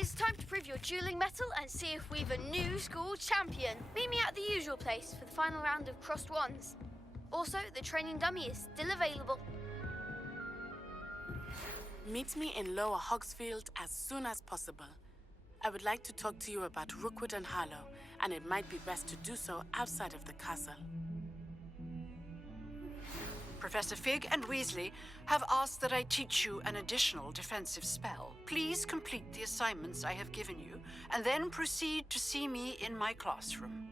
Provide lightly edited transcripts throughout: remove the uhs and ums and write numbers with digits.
It's time to prove your dueling mettle and see if we've a new school champion. Meet me at the usual place for the final round of crossed wands. Also, the training dummy is still available. Meet me in Lower Hogsfield as soon as possible. I would like to talk to you about Rookwood and Harlow, and it might be best to do so outside of the castle. Professor Fig and Weasley have asked that I teach you an additional defensive spell. Please complete the assignments I have given you, and then proceed to see me in my classroom.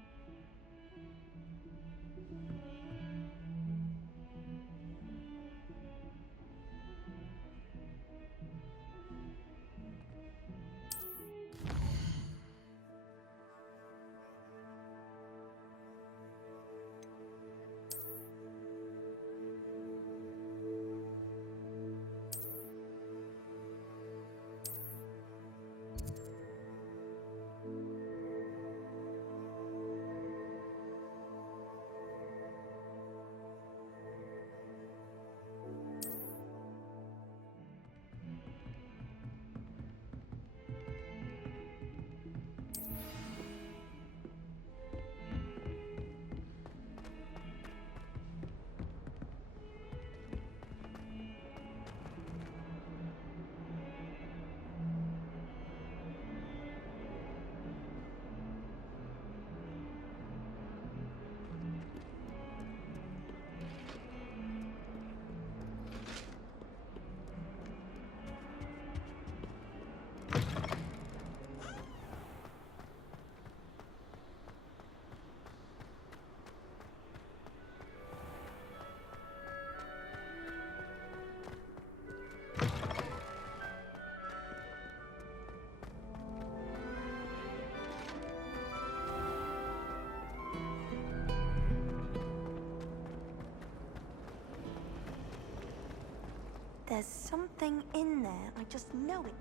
There's something in there, I just know it.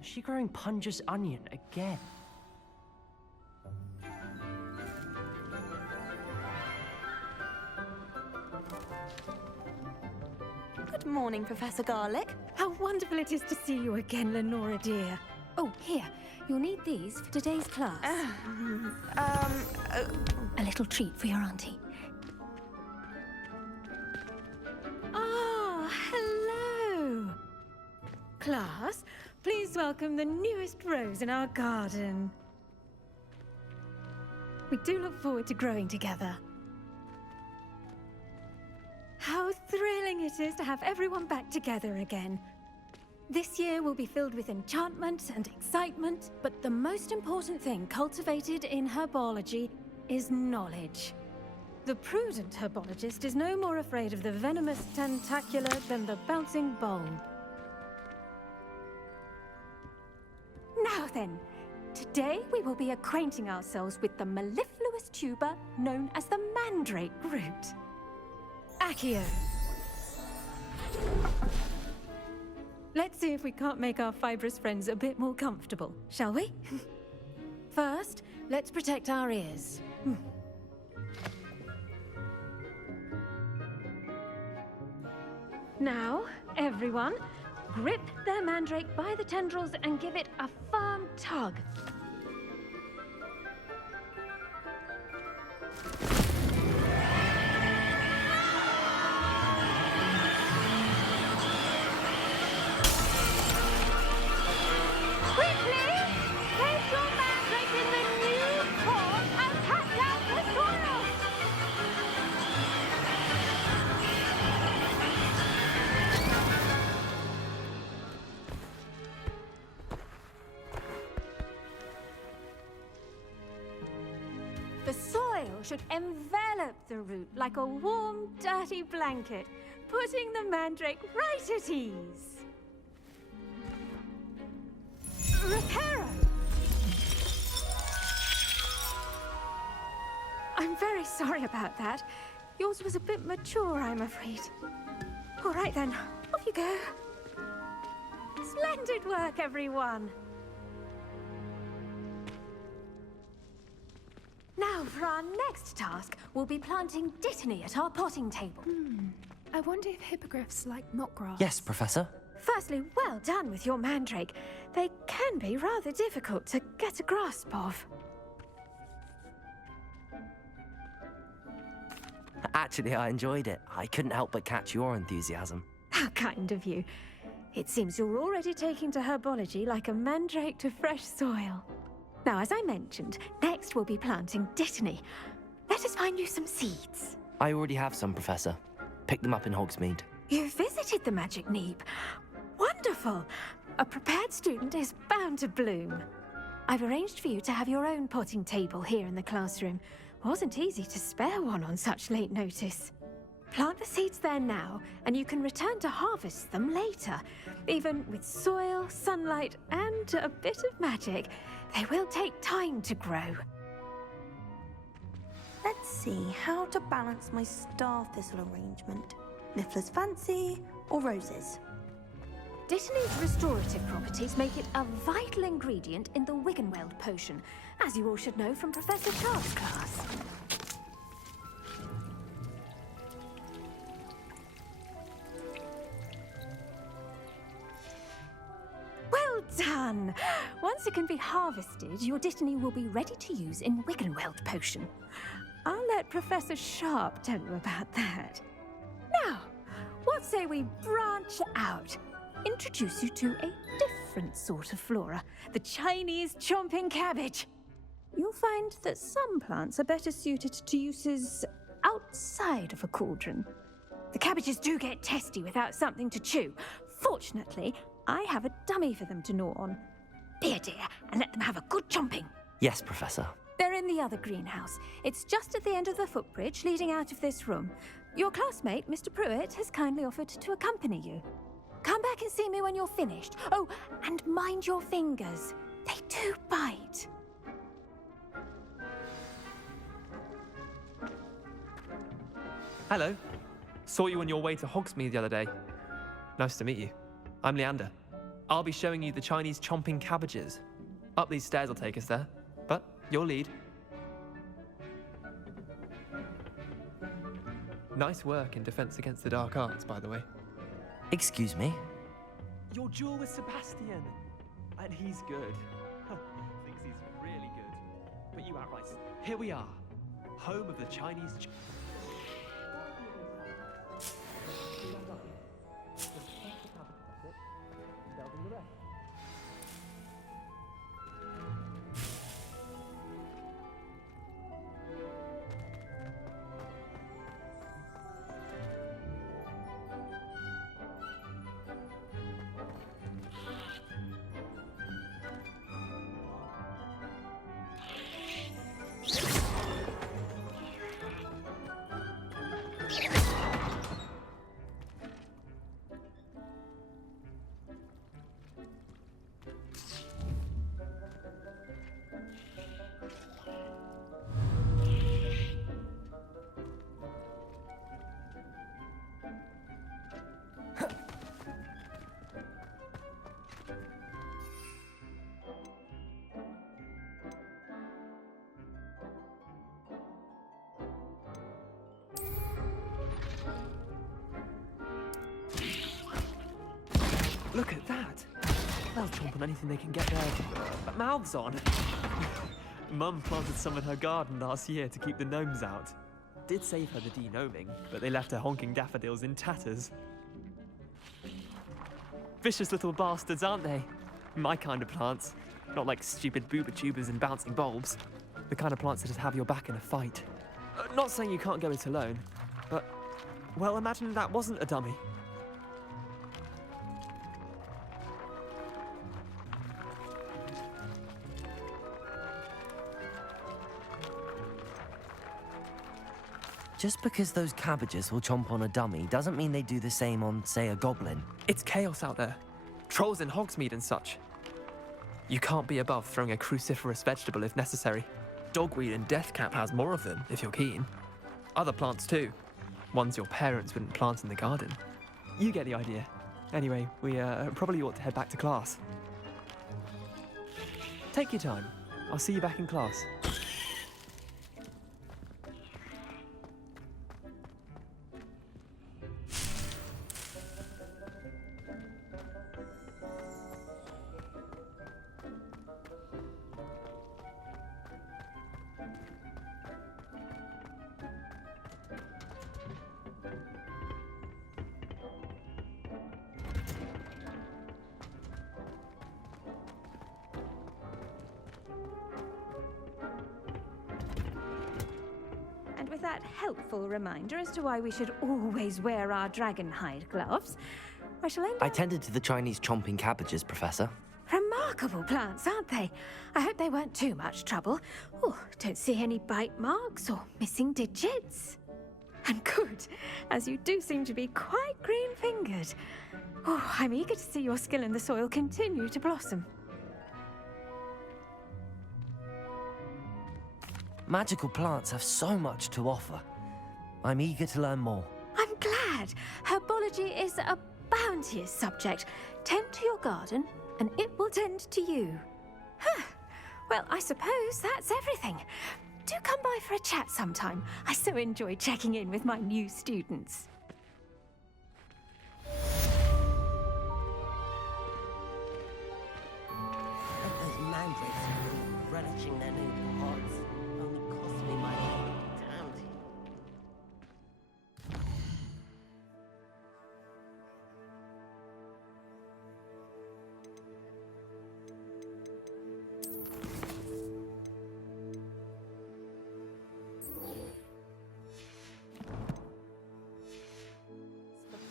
Is she growing Punja's onion again? Good morning, Professor Garlick. How wonderful it is to see you again, Lenora dear. Oh, here, you'll need these for today's class. A little treat for your auntie. Ah, hello. Class, please welcome the newest rose in our garden. We do look forward to growing together. How thrilling it is to have everyone back together again. This year will be filled with enchantment and excitement, but the most important thing cultivated in herbology is knowledge. The prudent herbologist is no more afraid of the venomous tentacular than the bouncing bulb. Now then, today we will be acquainting ourselves with the mellifluous tuber known as the mandrake root. Accio. Let's see if we can't make our fibrous friends a bit more comfortable, shall we? First, let's protect our ears. Now, everyone, grip their mandrake by the tendrils and give it a firm tug. The soil should envelop the root like a warm, dirty blanket, putting the mandrake right at ease. Reparo! I'm very sorry about that. Yours was a bit mature, I'm afraid. All right then, off you go. Splendid work, everyone! Now, for our next task, we'll be planting dittany at our potting table. I wonder if hippogriffs like knotgrass. Yes, Professor. Firstly, well done with your mandrake. They can be rather difficult to get a grasp of. Actually, I enjoyed it. I couldn't help but catch your enthusiasm. How kind of you. It seems you're already taking to herbology like a mandrake to fresh soil. Now, as I mentioned, next we'll be planting dittany. Let us find you some seeds. I already have some, Professor. Picked them up in Hogsmeade. You visited the Magic Neep. Wonderful! A prepared student is bound to bloom. I've arranged for you to have your own potting table here in the classroom. Wasn't easy to spare one on such late notice. Plant the seeds there now, and you can return to harvest them later. Even with soil, sunlight, and a bit of magic, they will take time to grow. Let's see how to balance my star thistle arrangement. Niffler's fancy or roses? Dittany's restorative properties make it a vital ingredient in the Wiggenweld potion, as you all should know from Professor Sharp's class. Well done! Once it can be harvested, your dittany will be ready to use in Wiggenweld potion. I'll let Professor Sharp tell you about that. Now, what say we branch out? Introduce you to a different sort of flora, the Chinese chomping cabbage. You'll find that some plants are better suited to uses outside of a cauldron. The cabbages do get testy without something to chew. Fortunately, I have a dummy for them to gnaw on. Be a dear and let them have a good chomping. Yes, Professor. They're in the other greenhouse. It's just at the end of the footbridge leading out of this room. Your classmate, Mr. Pruitt, has kindly offered to accompany you. Come back and see me when you're finished. Oh, and mind your fingers. They do bite. Hello. Saw you on your way to Hogsmeade the other day. Nice to meet you. I'm Leander. I'll be showing you the Chinese chomping cabbages. Up these stairs will take us there, but your lead. Nice work in Defense Against the Dark Arts, by the way. Excuse me? Your duel with Sebastian. And he's good. Thinks he's really good. But you outright. Here we are. Home of the Chinese... Look at that! They'll chomp on anything they can get their mouths on. Mum planted some in her garden last year to keep the gnomes out. Did save her the de-gnoming, but they left her honking daffodils in tatters. Vicious little bastards, aren't they? My kind of plants. Not like stupid booba tubers and bouncing bulbs. The kind of plants that just have your back in a fight. Not saying you can't go it alone, but... well, imagine that wasn't a dummy. Just because those cabbages will chomp on a dummy doesn't mean they do the same on, say, a goblin. It's chaos out there. Trolls in Hogsmeade and such. You can't be above throwing a cruciferous vegetable if necessary. Dogweed and deathcap has more of them, if you're keen. Other plants too. Ones your parents wouldn't plant in the garden. You get the idea. Anyway, we probably ought to head back to class. Take your time. I'll see you back in class. And with that helpful reminder as to why we should always wear our dragon hide gloves, I shall end I up... tended to the Chinese chomping cabbages, Professor. Remarkable plants, aren't they? I hope they weren't too much trouble. Oh, don't see any bite marks or missing digits. And good, as you do seem to be quite green-fingered. Oh, I'm eager to see your skill in the soil continue to blossom. Magical plants have so much to offer. I'm eager to learn more. I'm glad. Herbology is a bounteous subject. Tend to your garden, and it will tend to you. Huh. Well, I suppose that's everything. Do come by for a chat sometime. I so enjoy checking in with my new students. And those mandrakes are relishing their new pods. Only cost me my life. Damn it.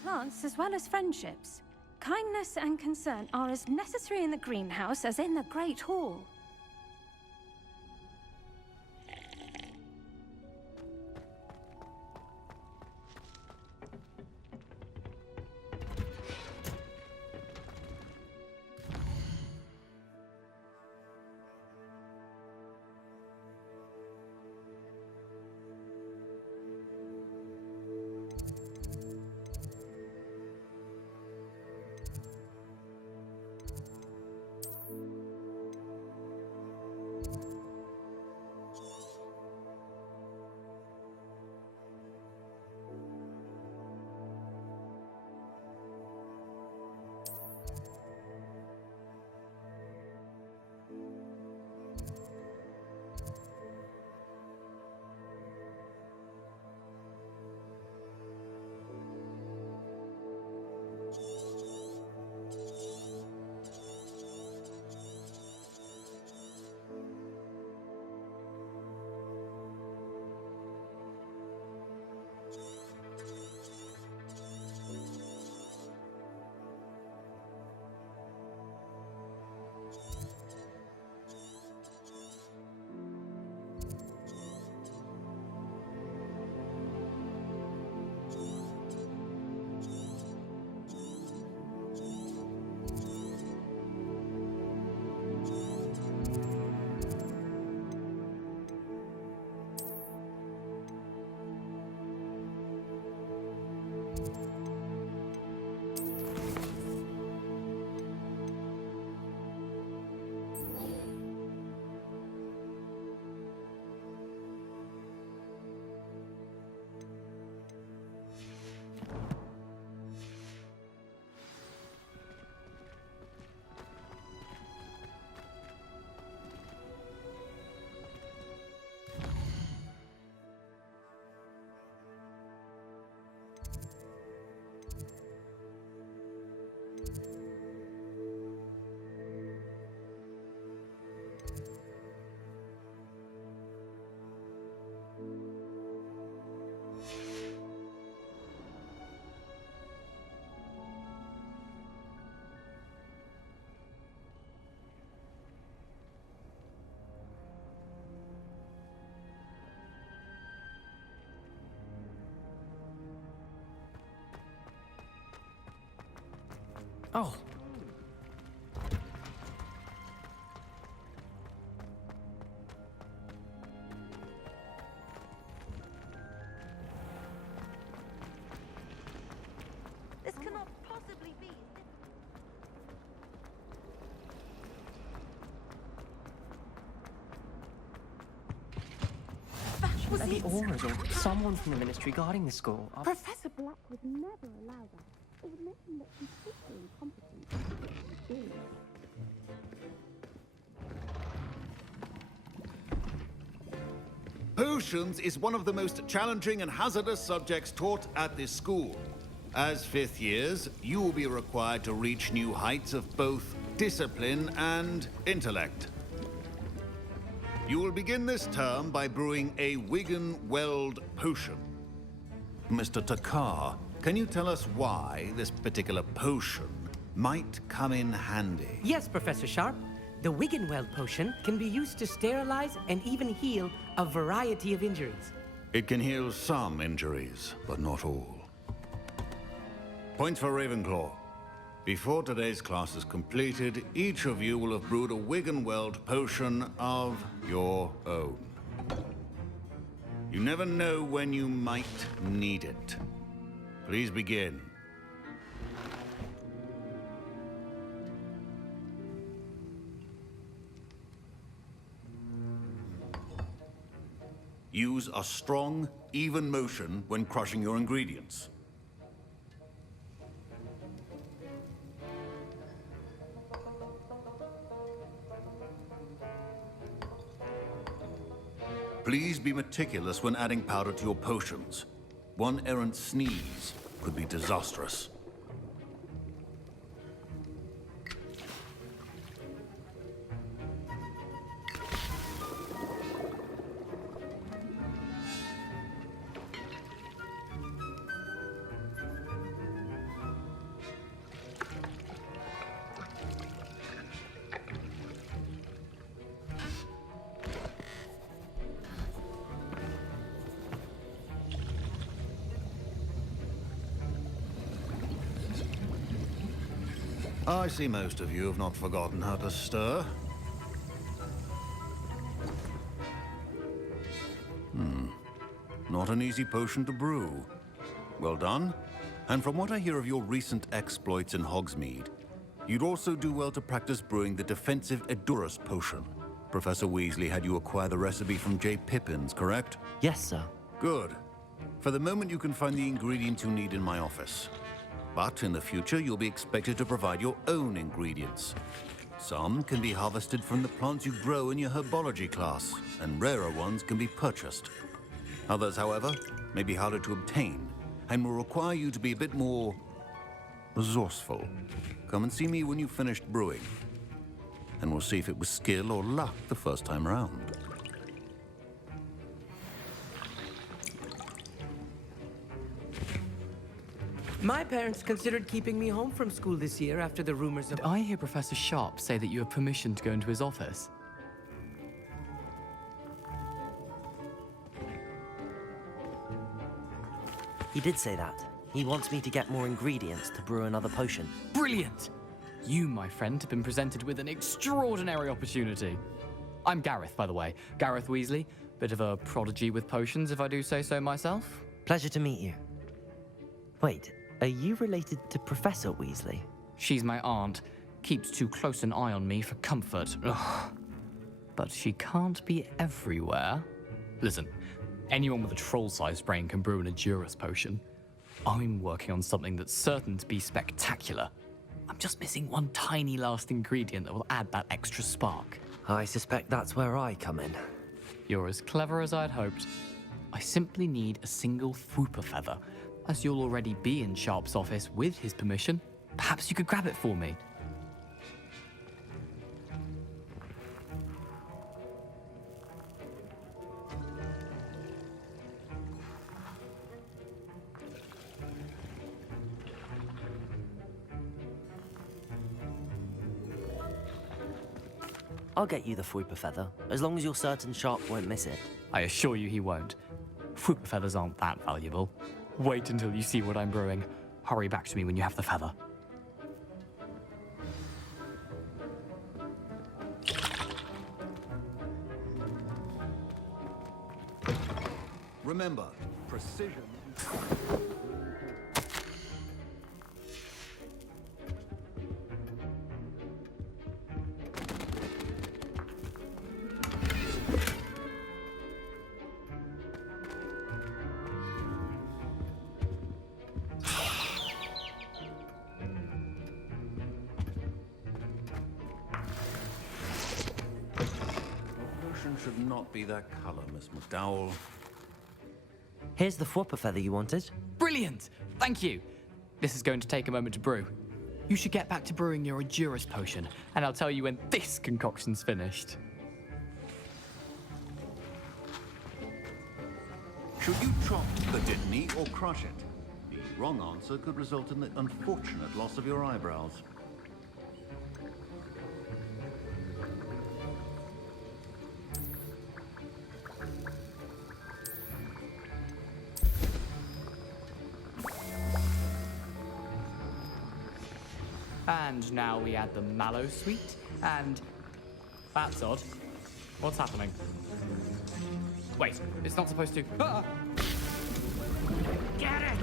Plants as well as friendships. Kindness and concern are as necessary in the greenhouse as in the Great Hall. Oh. This cannot possibly be. was Maybe it? Aura's or someone from the ministry guarding the school. Professor Black would never allow that. It would make him look completely incompetent. Potions is one of the most challenging and hazardous subjects taught at this school. As fifth years, you will be required to reach new heights of both discipline and intellect. You will begin this term by brewing a Wigan-Weld potion. Mr. Takar, can you tell us why this particular potion might come in handy? Yes, Professor Sharp. The Wigan-Weld potion can be used to sterilize and even heal a variety of injuries. It can heal some injuries, but not all. Points for Ravenclaw. Before today's class is completed, each of you will have brewed a Wigan-Weld potion of your own. You never know when you might need it. Please begin. Use a strong, even motion when crushing your ingredients. Please be meticulous when adding powder to your potions. One errant sneeze could be disastrous. I see most of you have not forgotten how to stir. Not an easy potion to brew. Well done. And from what I hear of your recent exploits in Hogsmeade, you'd also do well to practice brewing the defensive Edurus potion. Professor Weasley had you acquire the recipe from J. Pippins, correct? Yes, sir. Good. For the moment, you can find the ingredients you need in my office. But in the future, you'll be expected to provide your own ingredients. Some can be harvested from the plants you grow in your herbology class, and rarer ones can be purchased. Others, however, may be harder to obtain, and will require you to be a bit more resourceful. Come and see me when you've finished brewing, and we'll see if it was skill or luck the first time round. My parents considered keeping me home from school this year after the rumors of... Did I hear Professor Sharp say that you have permission to go into his office? He did say that. He wants me to get more ingredients to brew another potion. Brilliant! You, my friend, have been presented with an extraordinary opportunity. I'm Gareth, by the way. Gareth Weasley. Bit of a prodigy with potions, if I do say so myself. Pleasure to meet you. Wait, are you related to Professor Weasley? She's my aunt. Keeps too close an eye on me for comfort. Ugh. But she can't be everywhere. Listen, anyone with a troll-sized brain can brew an Edurus potion. I'm working on something that's certain to be spectacular. I'm just missing one tiny last ingredient that will add that extra spark. I suspect that's where I come in. You're as clever as I'd hoped. I simply need a single Fwooper feather. As you'll already be in Sharp's office with his permission, perhaps you could grab it for me. I'll get you the Fwooper feather, as long as you're certain Sharp won't miss it. I assure you he won't. Fwooper feathers aren't that valuable. Wait until you see what I'm brewing. Hurry back to me when you have the feather. Remember, precision. should not be that color, Miss McDowell. Here's the Fwopper feather you wanted. Brilliant! Thank you. This is going to take a moment to brew. You should get back to brewing your Edurus potion, and I'll tell you when this concoction's finished. Should you chop the Dittany or crush it? The wrong answer could result in the unfortunate loss of your eyebrows. And now we add the mallow sweet, and... That's odd. What's happening? Wait, it's not supposed to... Ah! Get it!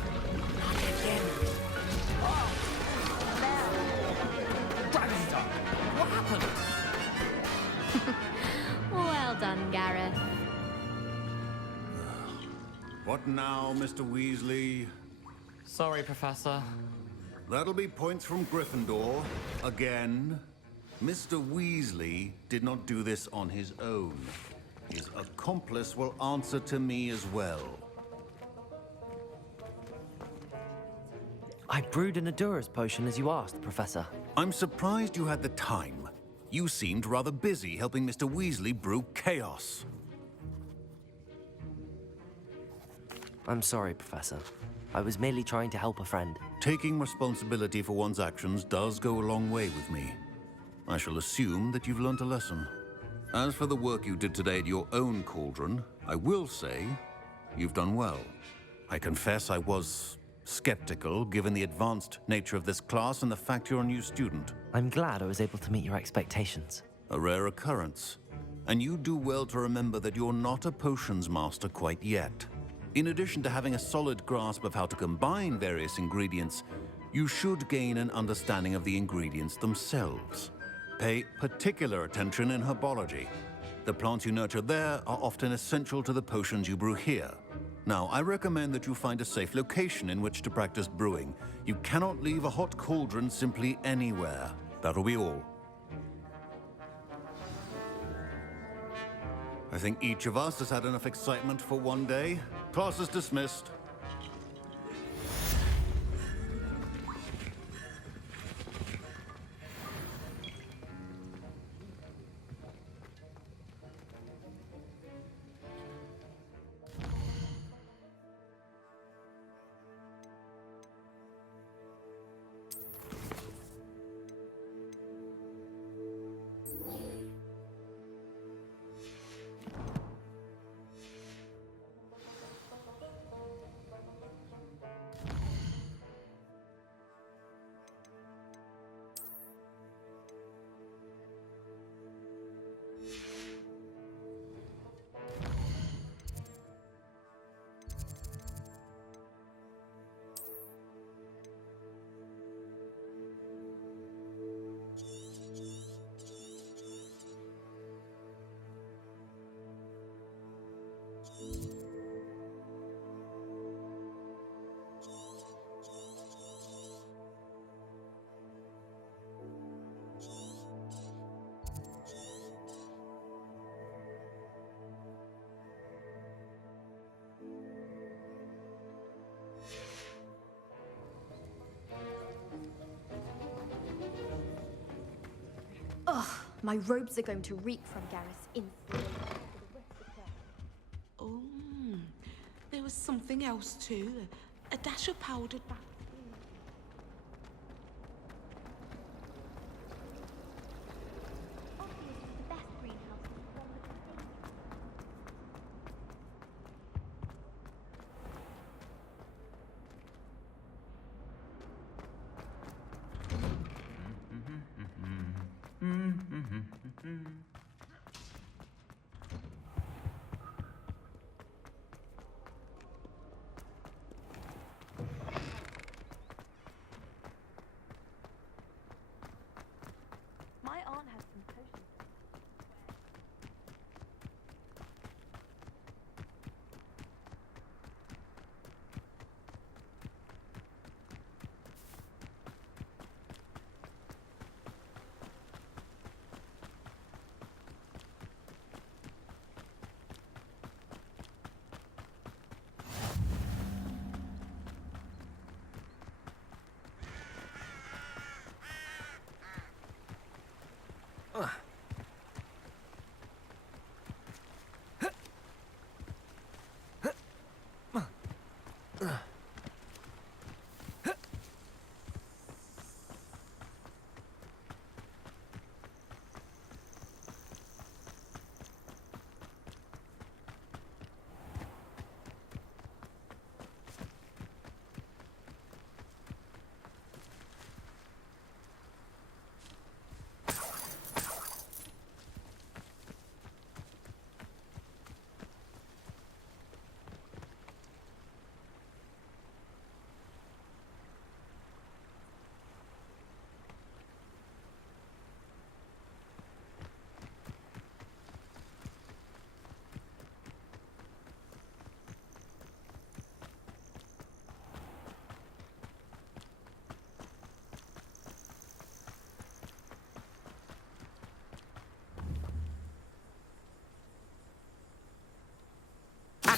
Gravity done! What happened? Well done, Gareth. What now, Mr. Weasley? Sorry, Professor. That'll be points from Gryffindor. Again. Mr. Weasley did not do this on his own. His accomplice will answer to me as well. I brewed an Edurus potion as you asked, Professor. I'm surprised you had the time. You seemed rather busy helping Mr. Weasley brew chaos. I'm sorry, Professor. I was merely trying to help a friend. Taking responsibility for one's actions does go a long way with me. I shall assume that you've learnt a lesson. As for the work you did today at your own cauldron, I will say you've done well. I confess I was skeptical, given the advanced nature of this class and the fact you're a new student. I'm glad I was able to meet your expectations. A rare occurrence. And you do well to remember that you're not a potions master quite yet. In addition to having a solid grasp of how to combine various ingredients, you should gain an understanding of the ingredients themselves. Pay particular attention in herbology. The plants you nurture there are often essential to the potions you brew here. Now, I recommend that you find a safe location in which to practice brewing. You cannot leave a hot cauldron simply anywhere. That'll be all. I think each of us has had enough excitement for one day. Class is dismissed. Ugh, my robes are going to reek from Gareth's influence. Oh, there was something else too. A dash of powdered bath.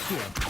Here.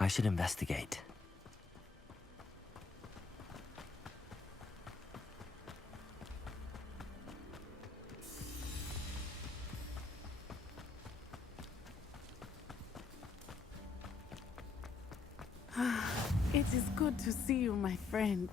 I should investigate. It is good to see you, my friend.